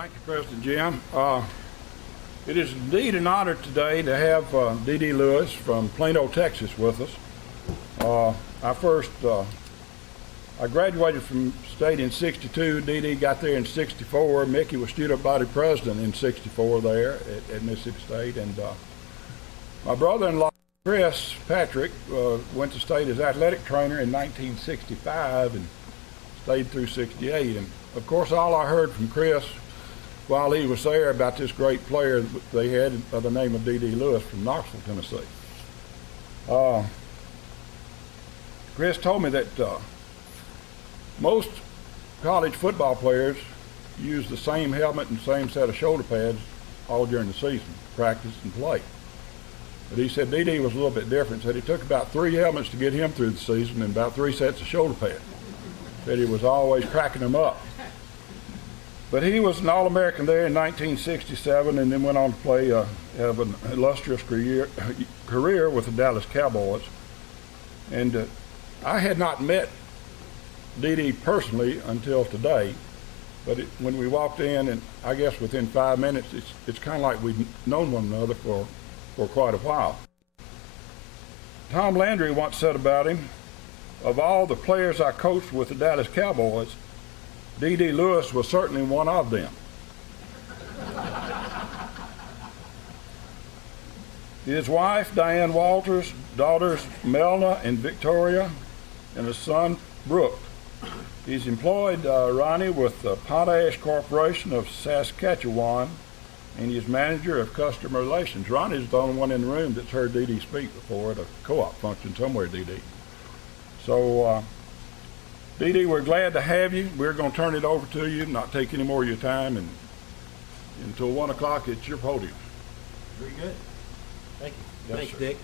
Thank you, President Jim. It is indeed an honor today to have D.D. Lewis from Plano, Texas with us. I graduated from state in '62. D.D. got there in '64. Mickey was student body president in '64 there at Mississippi State. And my brother-in-law, Chris Patrick, went to state as athletic trainer in 1965 and stayed through '68. And of course, all I heard from Chris while he was there about this great player they had by the name of D.D. Lewis from Knoxville, Tennessee. Chris told me that most college football players use the same helmet and same set of shoulder pads all during the season, practice and play. But he said D.D. was a little bit different. Said he took about 3 helmets to get him through the season and about 3 sets of shoulder pads. Said he was always cracking them up. But he was an All-American there in 1967 and then went on to play, have an illustrious career with the Dallas Cowboys. And I had not met D.D. personally until today, but when we walked in, and I guess within 5 minutes, it's kind of like we've known one another for quite a while. Tom Landry once said about him, of all the players I coached with the Dallas Cowboys, D.D. Lewis was certainly one of them. His wife, Diane Walters, daughters Melna and Victoria, and a son, Brooke. He's employed Ronnie with the Potash Corporation of Saskatchewan, and he's manager of customer relations. Ronnie's the only one in the room that's heard D.D. speak before at a co-op function somewhere, D.D. So, D.D., we're glad to have you. We're going to turn it over to you, not take any more of your time, and until 1 o'clock, it's your podium. Very good. Thank you. Yes, Thanks, sir. Dick.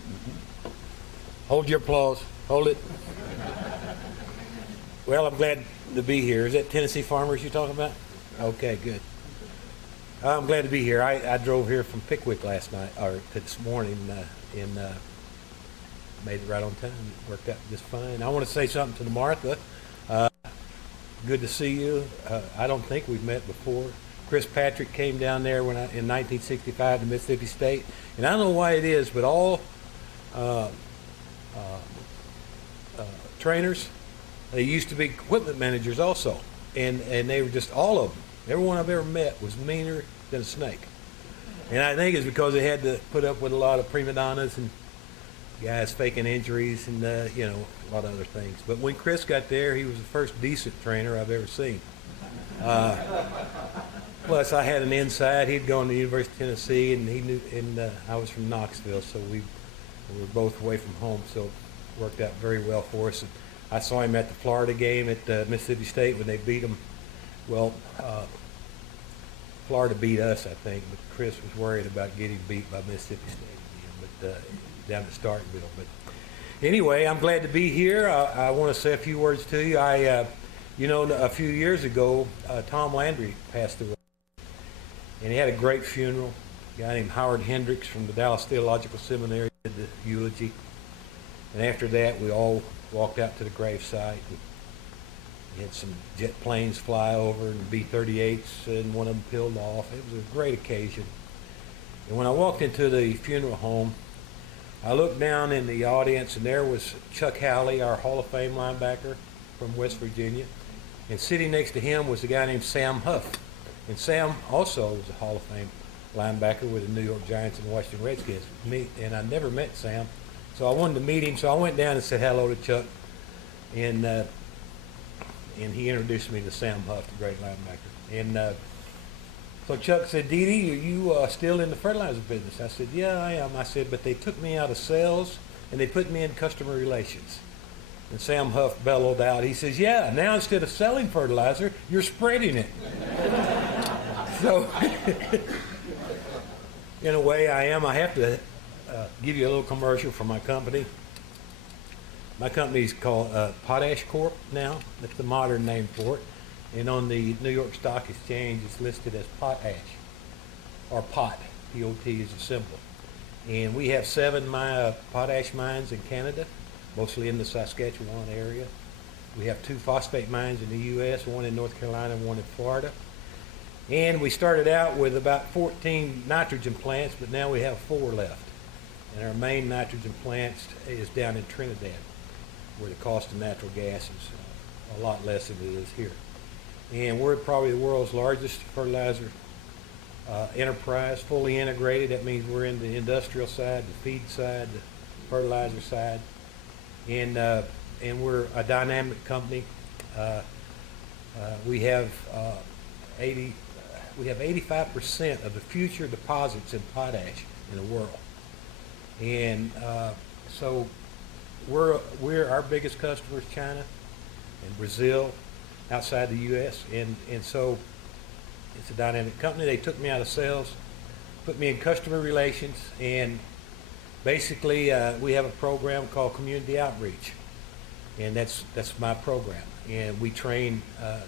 Hold your applause. Hold it. Well, I'm glad to be here. Is that Tennessee Farmers you're talking about? Okay, good. I'm glad to be here. I drove here from Pickwick last night, or this morning, and made it right on time. It worked out just fine. I want to say something to Martha. Good to see you. I don't think we've met before. Chris Patrick came down there in 1965 to Mississippi State, and I don't know why it is, but all trainers, they used to be equipment managers also, and they were just all of them. Everyone I've ever met was meaner than a snake, and I think it's because they had to put up with a lot of prima donnas and guys faking injuries and a lot of other things. But when Chris got there, he was the first decent trainer I've ever seen. Plus, I had an inside. He'd gone to the University of Tennessee, and he knew. And I was from Knoxville, so we were both away from home. So it worked out very well for us. And I saw him at the Florida game at Mississippi State when they beat them. Well, Florida beat us, I think, but Chris was worried about getting beat by Mississippi State. But down at Starkville. But anyway, I'm glad to be here. I want to say a few words to you. A few years ago, Tom Landry passed away, and he had a great funeral. A guy named Howard Hendricks from the Dallas Theological Seminary did the eulogy, and after that, we all walked out to the gravesite. We had some jet planes fly over and B-38s, and one of them peeled off. It was a great occasion. And when I walked into the funeral home, I looked down in the audience, and there was Chuck Howley, our Hall of Fame linebacker from West Virginia. And sitting next to him was a guy named Sam Huff. And Sam also was a Hall of Fame linebacker with the New York Giants and Washington Redskins. And I never met Sam, so I wanted to meet him. So I went down and said hello to Chuck. And he introduced me to Sam Huff, the great linebacker. And so Chuck said, "D.D., are you still in the fertilizer business?" I said, "Yeah, I am." I said, "But they took me out of sales and they put me in customer relations." And Sam Huff bellowed out. He says, "Yeah, now instead of selling fertilizer, you're spreading it." So, in a way, I am. I have to give you a little commercial for my company. My company is called Potash Corp now. That's the modern name for it. And on the New York Stock Exchange, it's listed as Potash, or POT. P-O-T is a symbol. And we have 7 potash mines in Canada, mostly in the Saskatchewan area. We have 2 phosphate mines in the U.S., one in North Carolina and one in Florida. And we started out with about 14 nitrogen plants, but now we have 4 left. And our main nitrogen plant is down in Trinidad, where the cost of natural gas is a lot less than it is here. And we're probably the world's largest fertilizer enterprise, fully integrated. That means we're in the industrial side, the feed side, the fertilizer side, and we're a dynamic company. We have 85% of the future deposits in potash in the world, and so our biggest customer is China and Brazil, outside the U.S. and so it's a dynamic company. They took me out of sales, put me in customer relations, and basically we have a program called Community Outreach, and that's my program. And we train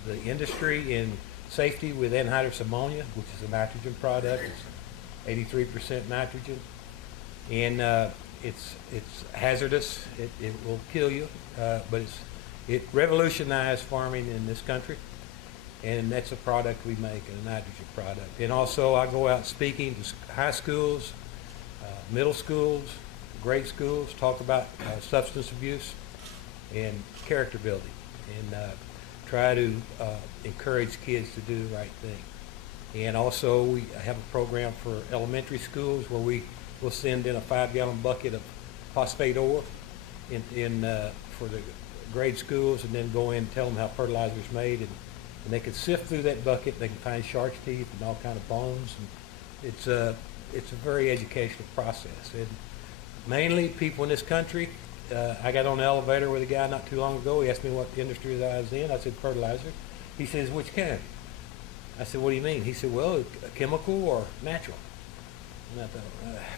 the industry in safety with anhydrous ammonia, which is a nitrogen product. It's 83% nitrogen, and it's hazardous. It will kill you, but it revolutionized farming in this country, and that's a product we make, a nitrogen product. And also I go out speaking to high schools, middle schools, grade schools, talk about substance abuse and character building, and try to encourage kids to do the right thing. And also we have a program for elementary schools where we will send in a 5-gallon bucket of phosphate ore for the grade schools, and then go in and tell them how fertilizer is made, and they can sift through that bucket. They can find shark's teeth and all kind of bones, and it's a very educational process. And mainly people in this country, I got on the elevator with a guy not too long ago. He asked me what industry that I was in. I said fertilizer. He says, which kind? I said, what do you mean? He said, well, chemical or natural. And I thought,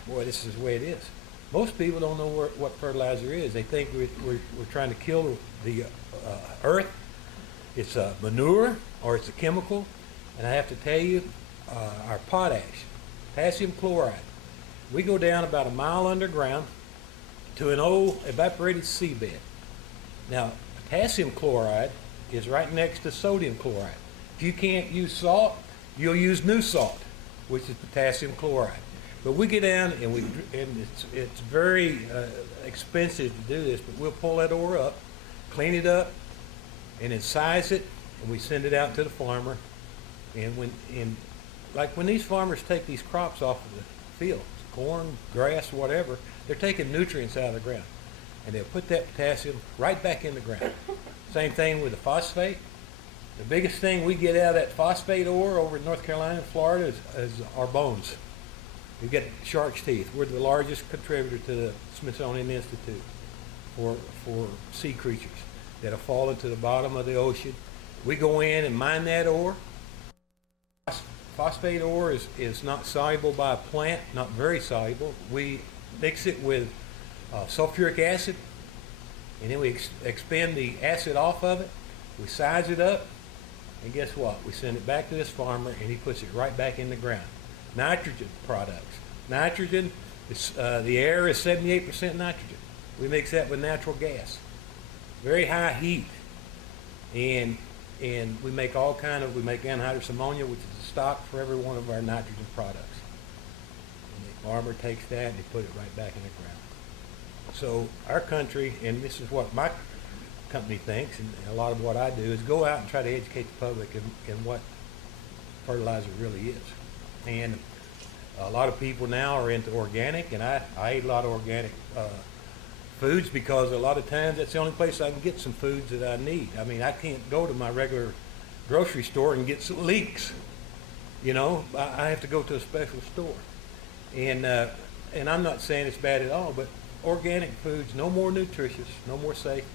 boy, this is the way it is. Most people don't know what fertilizer is. They think we're trying to kill the earth. It's a manure or it's a chemical. And I have to tell you, our potash, potassium chloride, we go down about a mile underground to an old evaporated seabed. Now, potassium chloride is right next to sodium chloride. If you can't use salt, you'll use new salt, which is potassium chloride. But we get down and it's very expensive to do this, but we'll pull that ore up, clean it up, and then size it, and we send it out to the farmer. And when these farmers take these crops off of the field, corn, grass, whatever, they're taking nutrients out of the ground, and they'll put that potassium right back in the ground. Same thing with the phosphate. The biggest thing we get out of that phosphate ore over in North Carolina and Florida is our bones. We get shark's teeth. We're the largest contributor to the Smithsonian Institute for sea creatures that have fallen to the bottom of the ocean. We go in and mine that ore. Phosphate ore is not soluble by a plant, not very soluble. We mix it with sulfuric acid, and then we expend the acid off of it. We size it up, and guess what? We send it back to this farmer, and he puts it right back in the ground. Nitrogen products. Nitrogen, the air is 78% nitrogen. We mix that with natural gas. Very high heat. And we make we make anhydrous ammonia, which is the stock for every one of our nitrogen products. And the farmer takes that and they put it right back in the ground. So our country, and this is what my company thinks, and a lot of what I do, is go out and try to educate the public in what fertilizer really is. And a lot of people now are into organic, and I eat a lot of organic foods because a lot of times that's the only place I can get some foods that I need. I mean, I can't go to my regular grocery store and get some leeks. You know, I have to go to a special store. And I'm not saying it's bad at all, but organic foods, no more nutritious, no more safe,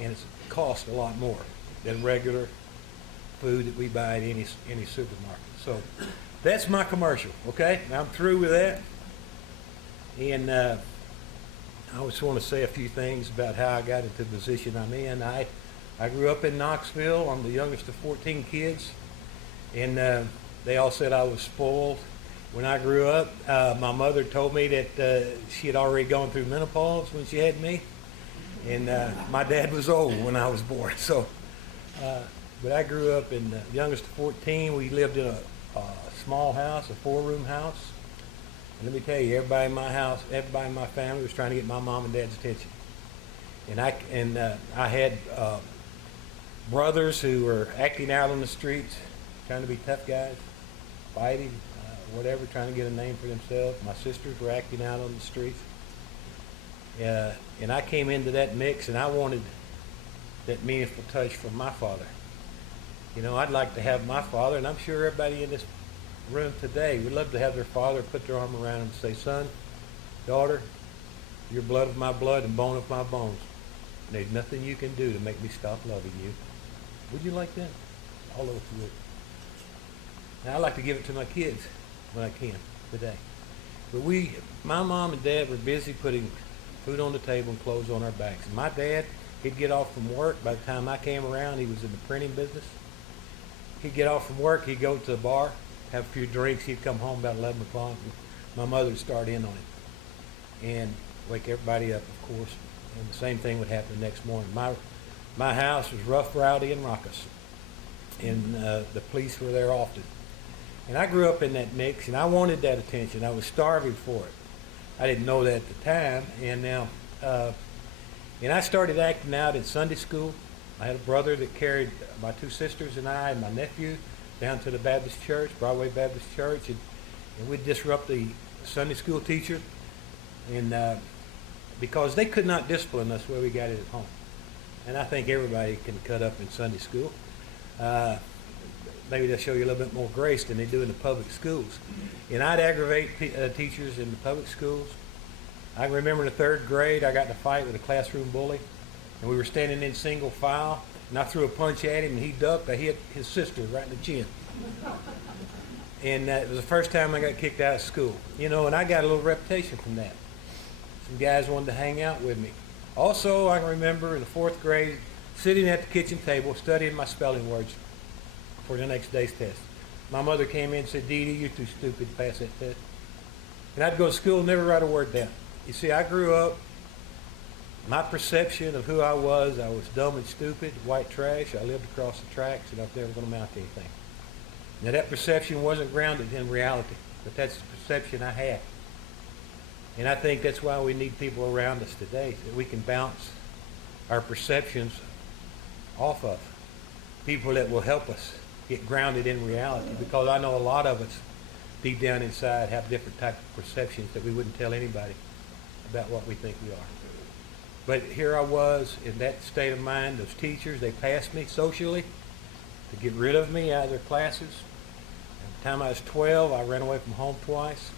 and it costs a lot more than regular food that we buy at any supermarket. So that's my commercial, okay? I'm through with that. And I just want to say a few things about how I got into the position I'm in. I grew up in Knoxville. I'm the youngest of 14 kids. And they all said I was spoiled. When I grew up, my mother told me that she had already gone through menopause when she had me. And my dad was old when I was born. So But I grew up in the youngest of 14. We lived in a small house, a 4-room house. And let me tell you, everybody in my house, everybody in my family was trying to get my mom and dad's attention. And I had brothers who were acting out on the streets, trying to be tough guys, fighting, whatever, trying to get a name for themselves. My sisters were acting out on the streets. And I came into that mix, and I wanted that meaningful touch from my father. You know, I'd like to have my father, and I'm sure everybody in this room today would love to have their father put their arm around them and say, son, daughter, you're blood of my blood and bone of my bones. And there's nothing you can do to make me stop loving you. Would you like that? All of us would. Now, I like to give it to my kids when I can today. But my mom and dad were busy putting food on the table and clothes on our backs. And my dad, he'd get off from work. By the time I came around, he was in the printing business. He'd get off from work, he'd go to the bar, have a few drinks, he'd come home about 11 o'clock, and my mother would start in on it and wake everybody up, of course, and the same thing would happen the next morning. My house was rough, rowdy, and raucous, and the police were there often. And I grew up in that mix, and I wanted that attention. I was starving for it. I didn't know that at the time, and now, and I started acting out in Sunday school. I had a brother that carried my 2 sisters and I and my nephew down to the Baptist church, Broadway Baptist Church, and we'd disrupt the Sunday school teacher, and because they could not discipline us where we got it at home. And I think everybody can cut up in Sunday school. Maybe they'll show you a little bit more grace than they do in the public schools. And I'd aggravate teachers in the public schools. I can remember in the 3rd grade, I got in a fight with a classroom bully. And we were standing in single file, and I threw a punch at him, and he ducked. I hit his sister right in the chin. And it was the first time I got kicked out of school. You know, and I got a little reputation from that. Some guys wanted to hang out with me. Also, I can remember in the 4th grade, sitting at the kitchen table, studying my spelling words for the next day's test. My mother came in and said, Dee Dee, you're too stupid to pass that test. And I'd go to school and never write a word down. You see, I grew up, my perception of who I was dumb and stupid, white trash. I lived across the tracks, and I was never going to amount to anything. Now, that perception wasn't grounded in reality, but that's the perception I had. And I think that's why we need people around us today, so that we can bounce our perceptions off of. People that will help us get grounded in reality, because I know a lot of us deep down inside have different types of perceptions that we wouldn't tell anybody about what we think we are. But here I was in that state of mind. Those teachers, they passed me socially to get rid of me out of their classes. At the time I was 12, I ran away from home twice.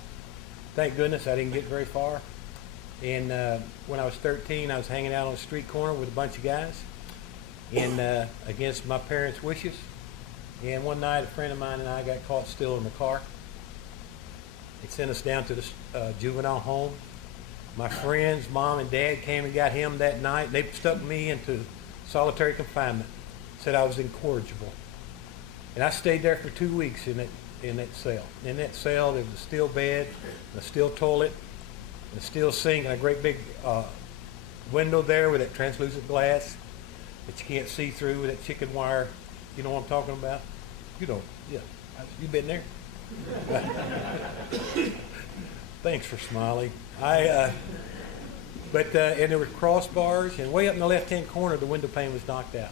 Thank goodness I didn't get very far. And when I was 13, I was hanging out on the street corner with a bunch of guys, and against my parents' wishes. And one night, a friend of mine and I got caught stealing the car. They sent us down to the juvenile home. My friends, mom and dad, came and got him that night. They stuck me into solitary confinement, said I was incorrigible. And I stayed there for 2 weeks in that cell. In that cell, there was a steel bed, a steel toilet, a steel sink, and a great big window there with that translucent glass that you can't see through with that chicken wire. You know what I'm talking about? You know, yeah. You've been there? Thanks for smiling. And there were crossbars, and way up in the left-hand corner, the window pane was knocked out.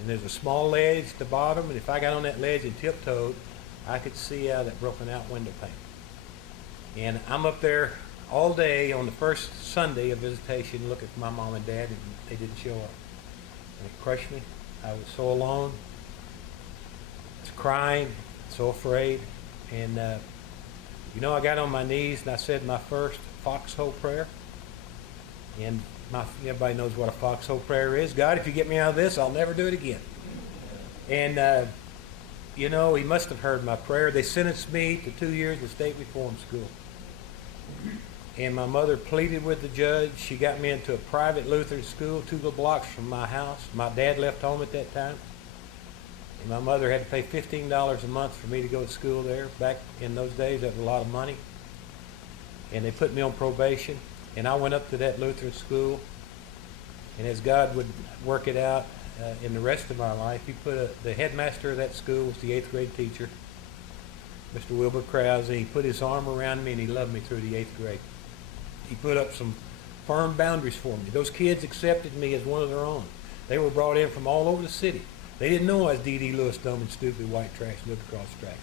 And there's a small ledge at the bottom, and if I got on that ledge and tiptoed, I could see out of that broken-out window pane. And I'm up there all day on the first Sunday of visitation looking for my mom and dad, and they didn't show up. And it crushed me. I was so alone. I was crying, so afraid. And I got on my knees and I said my first Foxhole Prayer. And everybody knows what a Foxhole Prayer is. God, if you get me out of this, I'll never do it again. And, He must have heard my prayer. They sentenced me to 2 years in state reform school. And my mother pleaded with the judge. She got me into a private Lutheran school 2 blocks from my house. My dad left home at that time. And my mother had to pay $15 a month for me to go to school there. Back in those days, that was a lot of money. And they put me on probation. And I went up to that Lutheran school. And as God would work it out, in the rest of my life. He put the headmaster of that school was the 8th grade teacher, Mr. Wilbur Krause. He put his arm around me and he loved me through the 8th grade. He put up some firm boundaries for me. Those kids accepted me as one of their own. They were brought in from all over the city. They didn't know I was D.D. Lewis, dumb and stupid, white trash, lived across the tracks.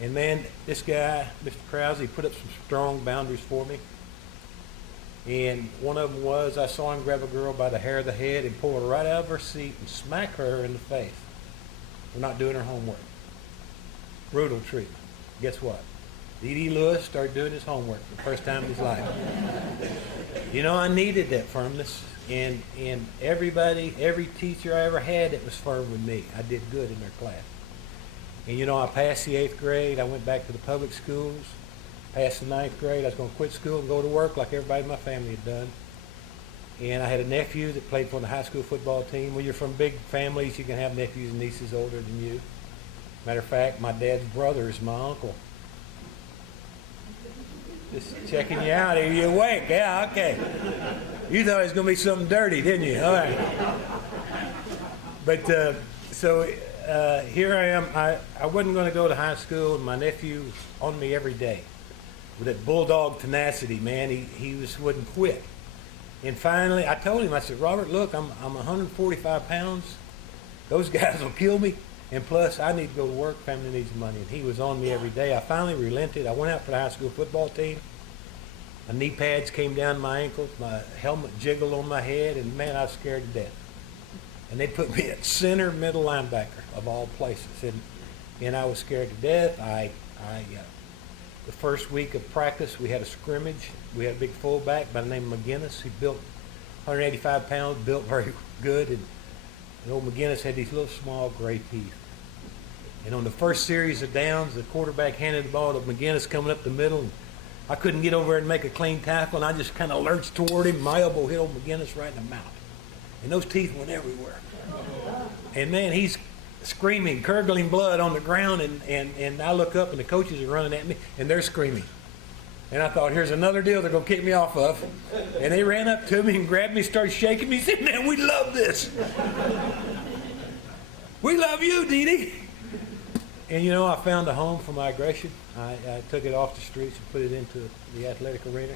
And man, this guy, Mr. Krause, he put up some strong boundaries for me. And one of them was I saw him grab a girl by the hair of the head and pull her right out of her seat and smack her in the face for not doing her homework. Brutal treatment. Guess what? D.D. Lewis started doing his homework for the first time in his life. You know, I needed that firmness. And everybody, every teacher I ever had that was firm with me, I did good in their class. And you know, I passed the 8th grade. I went back to the public schools. Passed the 9th grade. I was going to quit school and go to work like everybody in my family had done. And I had a nephew that played for the high school football team. When you're from big families, you can have nephews and nieces older than you. Matter of fact, my dad's brother is my uncle. Just checking you out. Are you awake? Yeah, okay. You thought it was going to be something dirty, didn't you? All right. But here I am. I wasn't going to go to high school, and my nephew was on me every day with that bulldog tenacity, man. He wouldn't quit. And finally, I told him, I said, Robert, look, I'm 145 pounds. Those guys will kill me. And plus, I need to go to work. Family needs money. And he was on me every day. I finally relented. I went out for the high school football team. My knee pads came down my ankles. My helmet jiggled on my head. And, man, I was scared to death. And they put me at center middle linebacker of all places. And I was scared to death. The first week of practice, we had a scrimmage. We had a big fullback by the name of McGinnis. He built 185 pounds, built very good. And old McGinnis had these little small gray teeth. And on the first series of downs, the quarterback handed the ball to McGinnis coming up the middle. And I couldn't get over there and make a clean tackle, and I just kind of lurched toward him. My elbow hit old McGinnis right in the mouth. And those teeth went everywhere. And, man, he's screaming, gurgling blood on the ground, and I look up, and the coaches are running at me, and they're screaming. And I thought, here's another deal they're going to kick me off of. And they ran up to me and grabbed me, started shaking me, said, man, we love this. We love you, Dee. And, you know, I found a home for my aggression. I took it off the streets and put it into the athletic arena.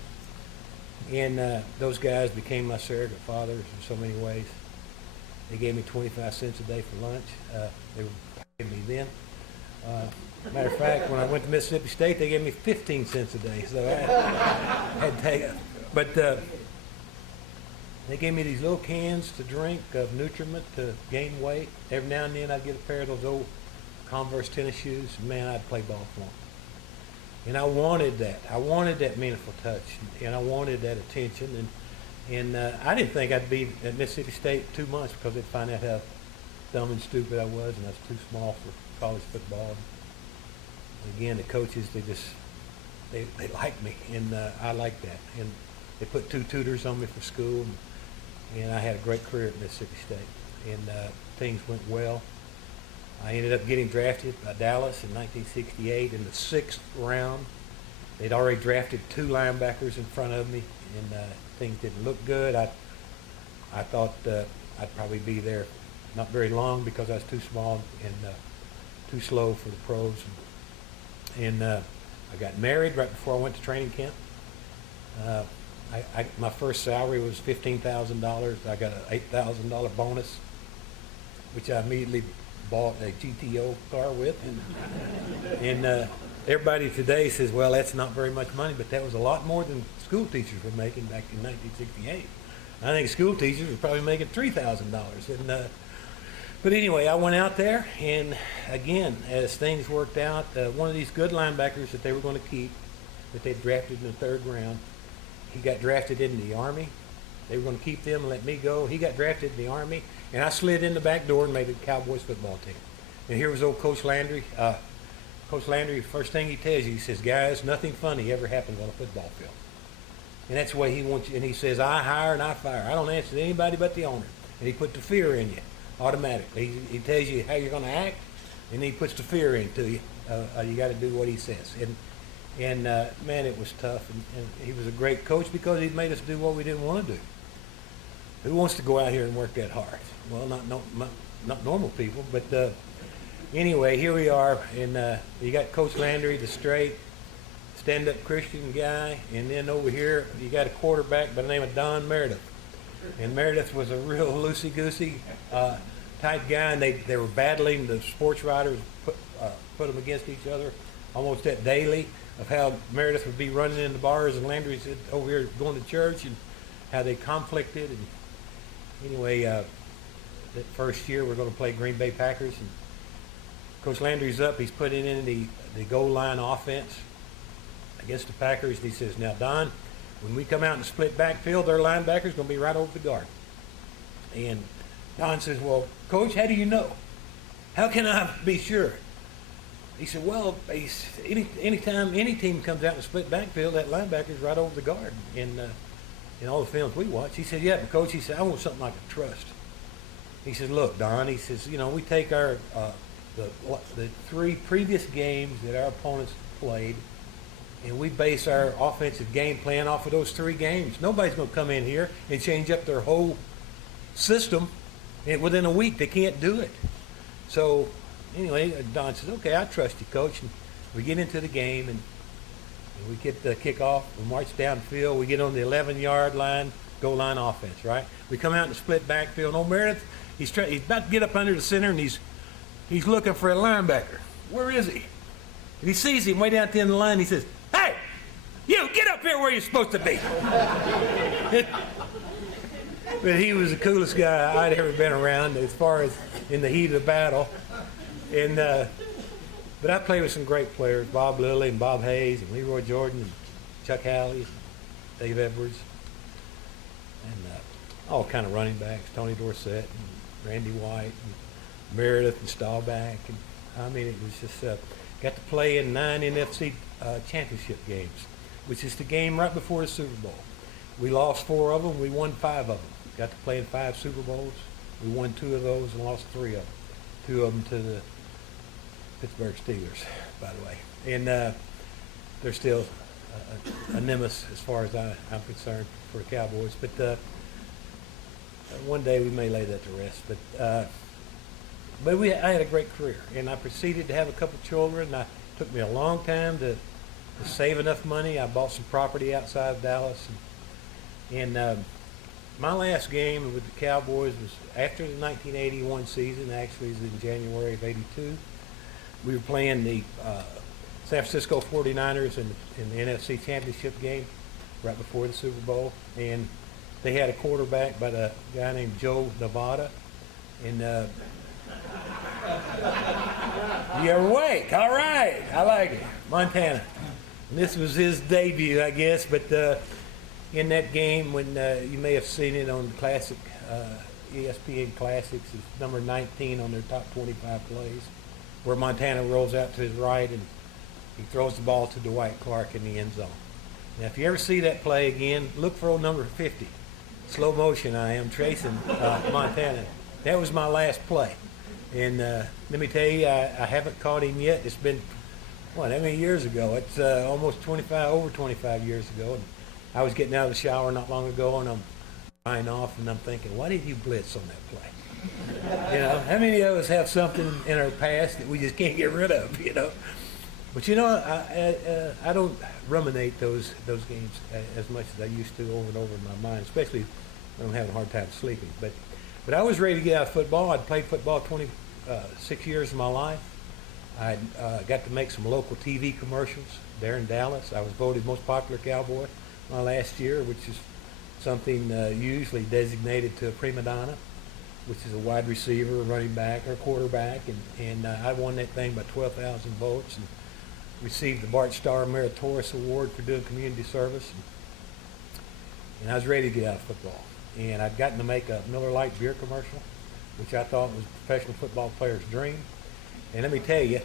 And those guys became my surrogate fathers in so many ways. They gave me 25 cents a day for lunch. They were paying me then. Matter of fact, when I went to Mississippi State, they gave me 15 cents a day. So I had to take it. But they gave me these little cans to drink of nutriment to gain weight. Every now and then I'd get a pair of those old Converse tennis shoes. And man, I'd play ball for them. And I wanted that. I wanted that meaningful touch. And I wanted that attention. And I didn't think I'd be at Mississippi State 2 months because they'd find out how dumb and stupid I was, and I was too small for college football. And again, the coaches, they liked me, and I liked that. And they put 2 tutors on me for school, and I had a great career at Mississippi State. And things went well. I ended up getting drafted by Dallas in 1968 in the 6th round. They'd already drafted 2 linebackers in front of me, and things didn't look good. I thought I'd probably be there not very long because I was too small and too slow for the pros. And I got married right before I went to training camp. My first salary was $15,000. I got an $8,000 bonus, which I immediately bought a GTO car with. And everybody today says, well, that's not very much money, but that was a lot more than school teachers were making back in 1968. I think school teachers were probably making $3,000. But anyway, I went out there, and again, as things worked out, one of these good linebackers that they were going to keep, that they drafted in the 3rd round, he got drafted into the Army. They were going to keep them and let me go. He got drafted in the Army, and I slid in the back door and made the Cowboys football team. And here was old Coach Landry. Coach Landry, first thing he tells you, he says, guys, nothing funny ever happens on a football field. And that's the way he wants you. And he says, I hire and I fire. I don't answer to anybody but the owner. And he put the fear in you automatically. He tells you how you're going to act, and he puts the fear into you. You got to do what he says. And man, it was tough. And he was a great coach because he made us do what we didn't want to do. who wants to go out here and work that hard? Well, not normal people, but anyway, here we are, and you got Coach Landry, the straight, stand-up Christian guy, and then over here you got a quarterback by the name of Don Meredith. And Meredith was a real loosey-goosey type guy, and they were battling. The sports writers put them against each other almost that daily, of how Meredith would be running in the bars and Landry's over here going to church, and how they conflicted. And anyway, that first year we're going to play Green Bay Packers, and Coach Landry's up. He's putting in the goal line offense against the Packers, and he says, "Now, Don, when we come out in the split backfield, their linebacker's going to be right over the guard." And Don says, "Well, Coach, how do you know? How can I be sure?" He said, "Well, anytime any team comes out in the split backfield, that linebacker's right over the guard in all the films we watch." He said, "Yeah, but Coach," he said, "I want something like a trust." He says, "Look, Don," he says, "we take our the 3 previous games that our opponents played, and we base our offensive game plan off of those 3 games. Nobody's going to come in here and change up their whole system within a week. They can't do it." So anyway, Don says, "Okay, I trust you, Coach." And we get into the game, and we get the kickoff. We march downfield. We get on the 11-yard line, goal line offense, right? We come out in the split backfield. Old Meredith, he's about to get up under the center, and he's looking for a linebacker. Where is he? And he sees him way down at the end of the line. He says, "Hey, you, get up here where you're supposed to be." But he was the coolest guy I'd ever been around as far as in the heat of the battle. And but I played with some great players, Bob Lilly and Bob Hayes and Leroy Jordan and Chuck Halley and Dave Edwards, and all kind of running backs, Tony Dorsett and Randy White and Meredith and Staubach. And I mean, it was just got to play in 9 NFC championship games, which is the game right before the Super Bowl. We lost 4 of them. We won 5 of them. Got to play in 5 Super Bowls. We won 2 of those and lost 3 of them. 2 of them to the Pittsburgh Steelers, by the way. And they're still a nemesis as far as I'm concerned for the Cowboys. But one day we may lay that to rest. But I had a great career, and I proceeded to have a couple children. It took me a long time to save enough money. I bought some property outside of Dallas. And my last game with the Cowboys was after the 1981 season. Actually, it was in January of '82. We were playing the San Francisco 49ers in the NFC Championship game right before the Super Bowl. And they had a quarterback by the guy named Joe Nevada. And you're awake. All right. I like it. Montana. And this was his debut, I guess. But in that game, when you may have seen it on the classic ESPN Classics, it's number 19 on their top 25 plays, where Montana rolls out to his right and he throws the ball to Dwight Clark in the end zone. Now, if you ever see that play again, look for old number 50. Slow motion, I am tracing Montana. That was my last play. And let me tell you, I haven't caught him yet. It's been, how many years ago? It's almost over 25 years ago. And I was getting out of the shower not long ago, and I'm drying off, and I'm thinking, why did you blitz on that play? How many of us have something in our past that we just can't get rid of, But, I don't ruminate those games as much as I used to over and over in my mind, especially when I'm having a hard time sleeping. But I was ready to get out of football. I'd played football 26 years of my life. I got to make some local TV commercials there in Dallas. I was voted most popular Cowboy my last year, which is something usually designated to a prima donna, which is a wide receiver, a running back, or quarterback. And I won that thing by 12,000 votes and received the Bart Starr Meritorious Award for doing community service. And I was ready to get out of football. And I'd gotten to make a Miller Lite beer commercial, which I thought was a professional football player's dream. And let me tell you,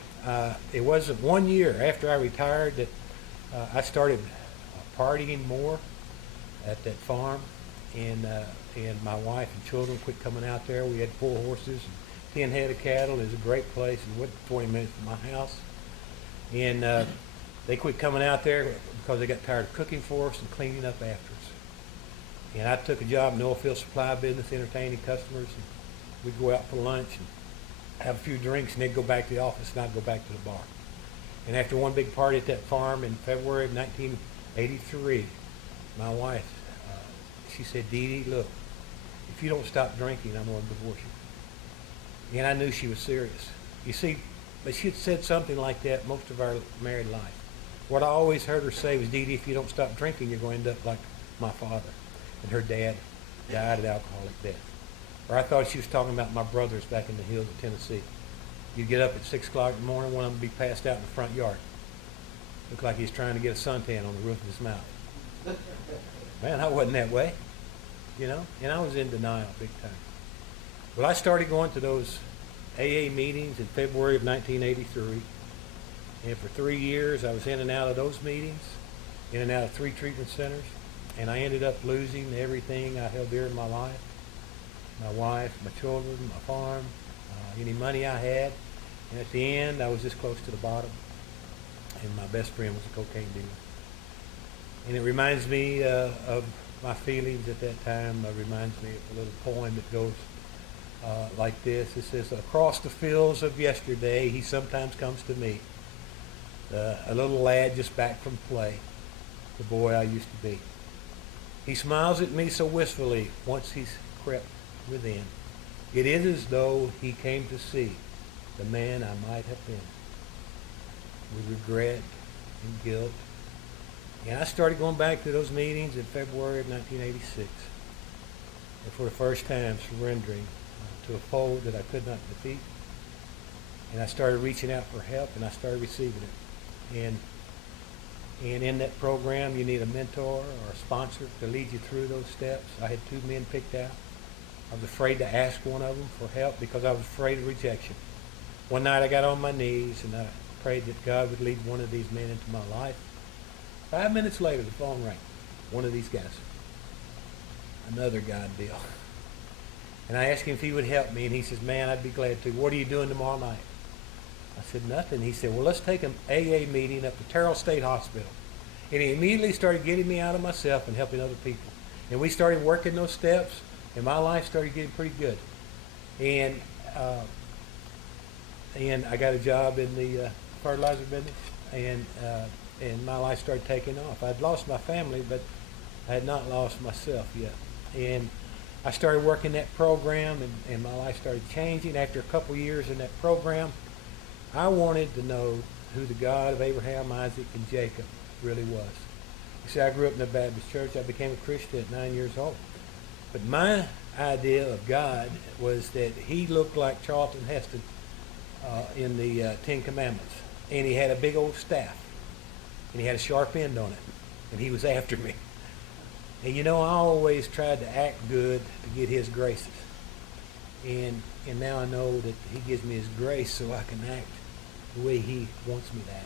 it wasn't 1 year after I retired that I started partying more at that farm, and my wife and children quit coming out there. We had 4 horses and 10 head of cattle. It was a great place. It was 20 minutes from my house. And they quit coming out there because they got tired of cooking for us and cleaning up after us. And I took a job in the oilfield supply business, entertaining customers. And we'd go out for lunch and have a few drinks, and they'd go back to the office, and I'd go back to the bar. And after one big party at that farm in February of 1983, my wife, she said, "Dee Dee, look, if you don't stop drinking, I'm going to divorce you." And I knew she was serious. You see, but she had said something like that most of our married life. What I always heard her say was, "Dee Dee, if you don't stop drinking, you're going to end up like my father." And her dad died of alcoholic death. Or I thought she was talking about my brothers back in the hills of Tennessee. You'd get up at 6 o'clock in the morning, one of them would be passed out in the front yard. Looked like he was trying to get a suntan on the roof of his mouth. Man, I wasn't that way, you know, and I was in denial big time. Well, I started going to those AA meetings in February of 1983, and for 3 years I was in and out of those meetings, in and out of 3 treatment centers, and I ended up losing everything I held dear in my life. My wife, my children, my farm, any money I had. And at the end, I was this close to the bottom. And my best friend was a cocaine dealer. And it reminds me of my feelings at that time. It reminds me of a little poem that goes like this. It says, "Across the fields of yesterday, he sometimes comes to me. A little lad just back from play, the boy I used to be. He smiles at me so wistfully once he's crept within. It is as though he came to see the man I might have been, with regret and guilt." And I started going back to those meetings in February of 1986, and for the first time surrendering to a foe that I could not defeat. And I started reaching out for help, and I started receiving it. And in that program, you need a mentor or a sponsor to lead you through those steps. I had 2 men picked out. I was afraid to ask one of them for help because I was afraid of rejection. One night I got on my knees and I prayed that God would lead one of these men into my life. 5 minutes later, the phone rang. One of these guys. Another guy, Bill. And I asked him if he would help me, and he says, "Man, I'd be glad to. What are you doing tomorrow night?" I said, "Nothing." He said, "Well, let's take an AA meeting up to Terrell State Hospital." And he immediately started getting me out of myself and helping other people. And we started working those steps, and my life started getting pretty good. And I got a job in the fertilizer business, and my life started taking off. I'd lost my family, but I had not lost myself yet. And I started working that program, and my life started changing. After a couple years in that program, I wanted to know who the God of Abraham, Isaac, and Jacob really was. You see, I grew up in the Baptist church. I became a Christian at 9 years old. But my idea of God was that he looked like Charlton Heston in the 10 Commandments. And he had a big old staff. And he had a sharp end on it. And he was after me. And you know, I always tried to act good to get his graces. And now I know that he gives me his grace so I can act the way he wants me to act.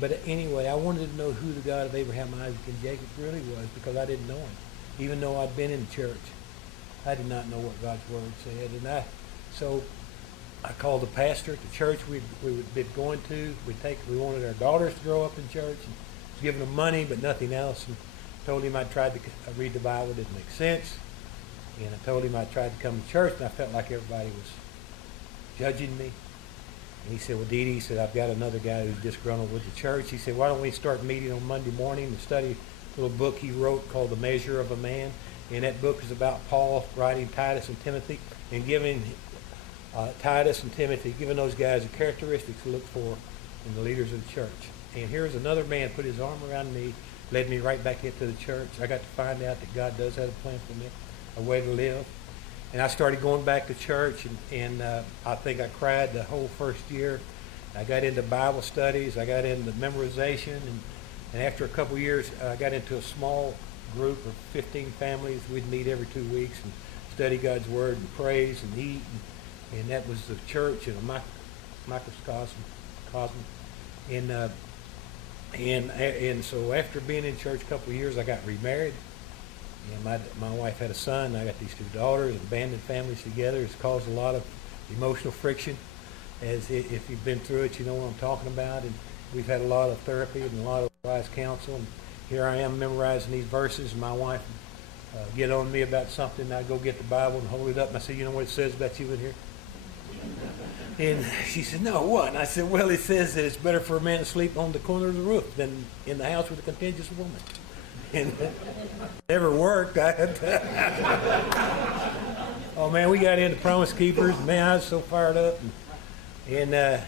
But anyway, I wanted to know who the God of Abraham, Isaac, and Jacob really was because I didn't know him. Even though I'd been in church, I did not know what God's word said. And so I called the pastor at the church we'd been going to. We wanted our daughters to grow up in church, and was giving them money but nothing else. And told him I tried to read the Bible, didn't make sense. And I told him I tried to come to church, and I felt like everybody was judging me. And he said, "Well, Dee Dee," he said, "I've got another guy who's disgruntled with the church." He said, "Why don't we start meeting on Monday morning and study a little book he wrote called The Measure of a Man?" And that book is about Paul writing Titus and Timothy and giving Titus and Timothy, giving those guys the characteristics to look for in the leaders of the church. And here's another man put his arm around me, led me right back into the church. I got to find out that God does have a plan for me, a way to live. And I started going back to church, and I think I cried the whole first year. I got into Bible studies. I got into memorization. And after a couple years, I got into a small group of 15 families. We'd meet every 2 weeks and study God's Word and praise and eat. And that was the church in a microcosm. And so after being in church a couple of years, I got remarried. And my wife had a son. I got these 2 daughters. Abandoned families together. It's caused a lot of emotional friction. If you've been through it, you know what I'm talking about. And we've had a lot of therapy and a lot of wise counsel. here I am memorizing these verses, and my wife get on me about something, and I go get the Bible and hold it up, and I say, you know what it says about you in here? And she said, no, what? And I said, well, it says that it's better for a man to sleep on the corner of the roof than in the house with a contentious woman. And it never worked. Oh, man, we got into Promise Keepers. Man, I was so fired up. And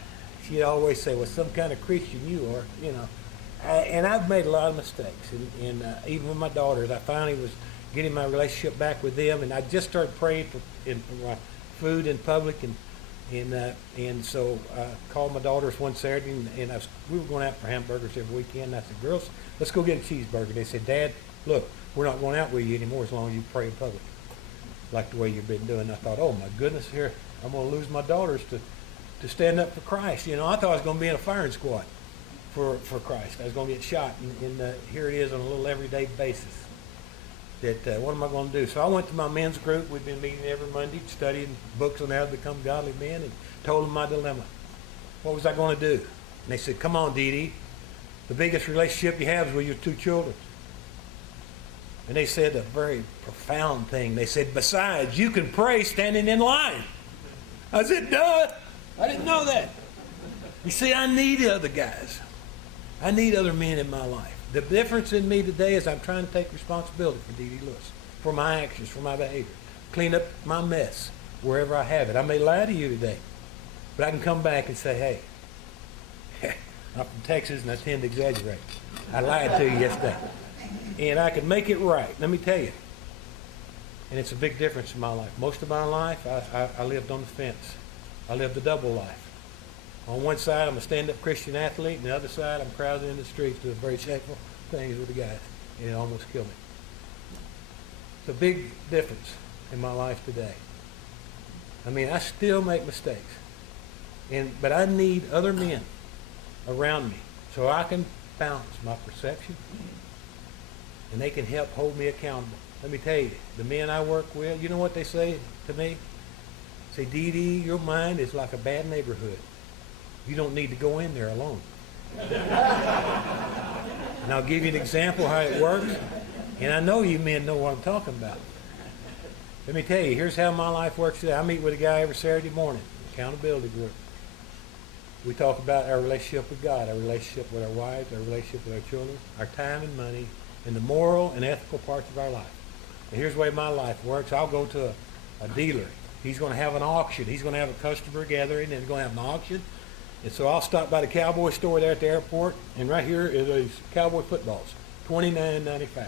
she'd always say, well, some kind of Christian you are, you know. And I've made a lot of mistakes. And even with my daughters, I finally was getting my relationship back with them. And I just started praying for my food in public. And so I called my daughters one Saturday, and we were going out for hamburgers every weekend. And I said, girls, let's go get a cheeseburger. They said, Dad, look, we're not going out with you anymore as long as you pray in public, like the way you've been doing. I thought, oh, my goodness, here, I'm going to lose my daughters to stand up for Christ. You know, I thought I was going to be in a firing squad for Christ. I was going to get shot, and here it is on a little everyday basis. That what am I going to do? So I went to my men's group. We've been meeting every Monday, studying books on how to become godly men, and told them my dilemma. What was I going to do? And they said, come on, Dee Dee. The biggest relationship you have is with your two children. And they said a very profound thing. They said, besides, you can pray standing in line. I said, duh, I didn't know that. You see, I need other guys. I need other men in my life. The difference in me today is I'm trying to take responsibility for Dee Dee Lewis, for my actions, for my behavior, clean up my mess wherever I have it. I may lie to you today, but I can come back and say, hey, I'm from Texas and I tend to exaggerate. I lied to you yesterday. And I can make it right. Let me tell you. And it's a big difference in my life. Most of my life, I lived on the fence. I lived a double life. On one side, I'm a stand-up Christian athlete, and the other side, I'm crowded in the streets doing very shameful things with the guys, and it almost killed me. It's a big difference in my life today. I mean, I still make mistakes, but I need other men around me so I can balance my perception, and they can help hold me accountable. Let me tell you, the men I work with, you know what they say to me? They say, Dee Dee, your mind is like a bad neighborhood. You don't need to go in there alone. And I'll give you an example how it works. And I know you men know what I'm talking about. Let me tell you, here's how my life works today. I meet with a guy every Saturday morning, accountability group. We talk about our relationship with God, our relationship with our wives, our relationship with our children, our time and money, and the moral and ethical parts of our life. And here's the way my life works. I'll go to a dealer. He's going to have an auction. He's going to have a customer gathering, and he's going to have an auction. And so I'll stop by the Cowboy store there at the airport, and right here is these Cowboy footballs, $29.95.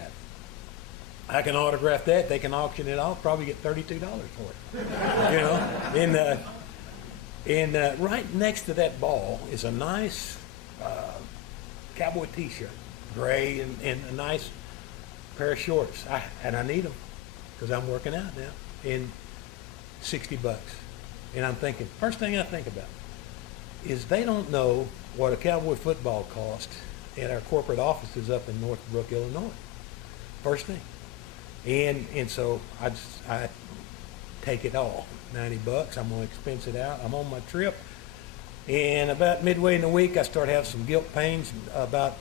I can autograph that. They can auction it off. Probably get $32 for it. You know, and right next to that ball is a nice Cowboy T-shirt, gray, and a nice pair of shorts. And I need them because I'm working out now. And $60. And I'm thinking, first thing I think about is they don't know what a Cowboy football costs at our corporate offices up in Northbrook, Illinois. First thing. And so I take it all, $90. I'm going to expense it out. I'm on my trip. And about midway in the week, I start having some guilt pains about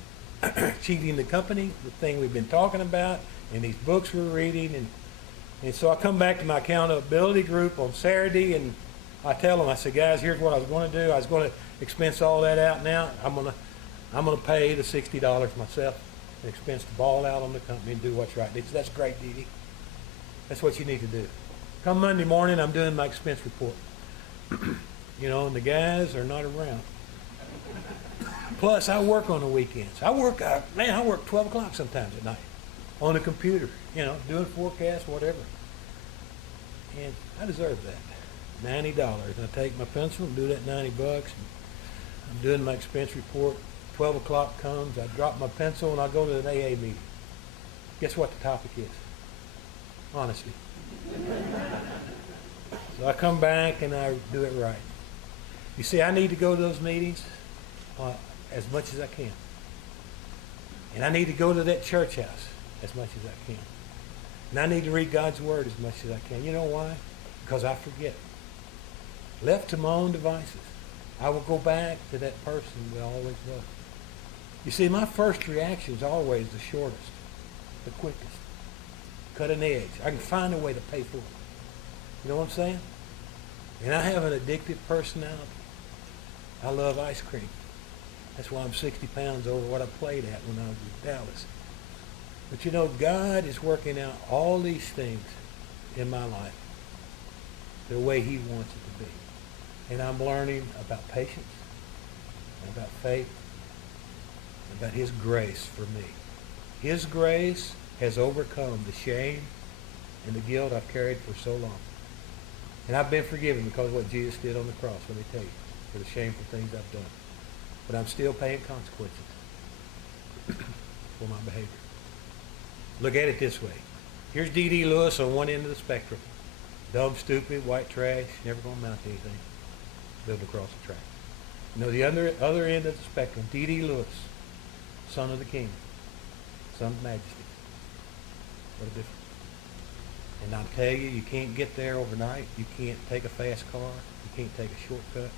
cheating the company, the thing we've been talking about, and these books we're reading. And so I come back to my accountability group on Saturday, and I tell them, I say, guys, here's what I was going to do. I was going to expense all that out now. I'm going to pay the $60 myself and expense the ball out on the company and do what's right. They said, that's great, Dee Dee. That's what you need to do. Come Monday morning, I'm doing my expense report. You know, and the guys are not around. Plus, I work on the weekends. I work 12 o'clock sometimes at night on the computer, you know, doing forecasts, whatever. And I deserve that. $90. And I take my pencil and do that $90. And I'm doing my expense report. 12 o'clock comes, I drop my pencil and I go to an AA meeting. Guess what the topic is? Honesty. So I come back and I do it right. You see, I need to go to those meetings as much as I can. And I need to go to that church house as much as I can. And I need to read God's Word as much as I can. You know why? Because I forget. Left to my own devices, I will go back to that person that I always loved. You see, my first reaction is always the shortest, the quickest. Cut an edge. I can find a way to pay for it. You know what I'm saying? And I have an addictive personality. I love ice cream. That's why I'm 60 pounds over what I played at when I was in Dallas. But you know, God is working out all these things in my life the way he wants it to be. And I'm learning about patience, and about faith, and about his grace for me. His grace has overcome the shame and the guilt I've carried for so long. And I've been forgiven because of what Jesus did on the cross, let me tell you, for the shameful things I've done. But I'm still paying consequences for my behavior. Look at it this way. Here's D.D. Lewis on one end of the spectrum. Dumb, stupid, white trash, never going to amount to anything. Lived across the track. You know, the other end of the spectrum, D.D. Lewis, son of the king, son of majesty. What a difference. And I'll tell you, you can't get there overnight. You can't take a fast car. You can't take a shortcut.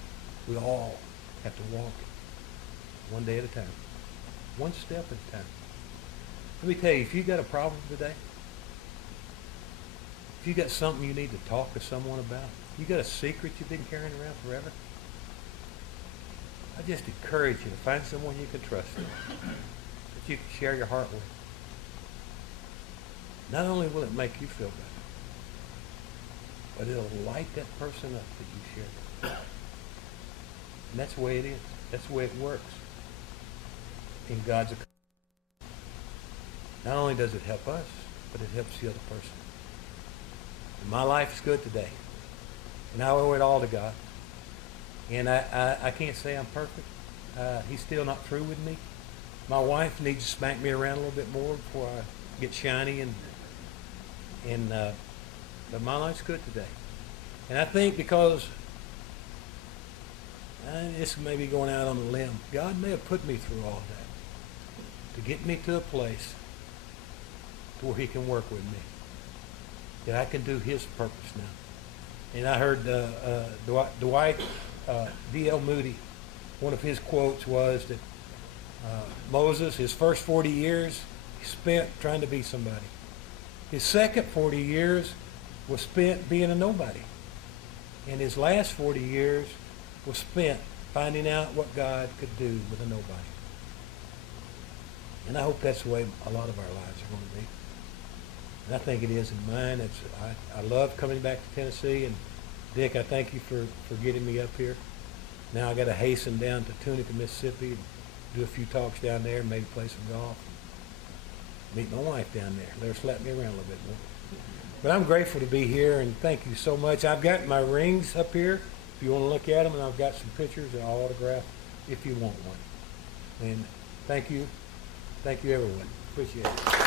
We all have to walk it one day at a time. One step at a time. Let me tell you, if you got a problem today, if you got something you need to talk to someone about, you got a secret you've been carrying around forever, I just encourage you to find someone you can trust that you can share your heart with. Not only will it make you feel better, but it'll light that person up that you share with. And that's the way it is. That's the way it works in God's economy. Not only does it help us, but it helps the other person. And my life is good today. And I owe it all to God. And I can't say I'm perfect. He's still not through with me. My wife needs to smack me around a little bit more before I get shiny. But my life's good today. And I think because, this may be going out on a limb, God may have put me through all that to get me to a place where he can work with me, that I can do his purpose now. And I heard Dwight D.L. Moody, one of his quotes was that Moses, his first 40 years, he spent trying to be somebody. His second 40 years was spent being a nobody. And his last 40 years was spent finding out what God could do with a nobody. And I hope that's the way a lot of our lives are going to be. And I think it is in mine. I love coming back to Tennessee. And Dick, I thank you for getting me up here. Now I got to hasten down to Tunica, Mississippi, and do a few talks down there, and maybe play some golf. Meet my wife down there. Let her slap me around a little bit more. But I'm grateful to be here, and thank you so much. I've got my rings up here if you want to look at them, and I've got some pictures that I'll autograph if you want one. And thank you. Thank you, everyone. Appreciate it.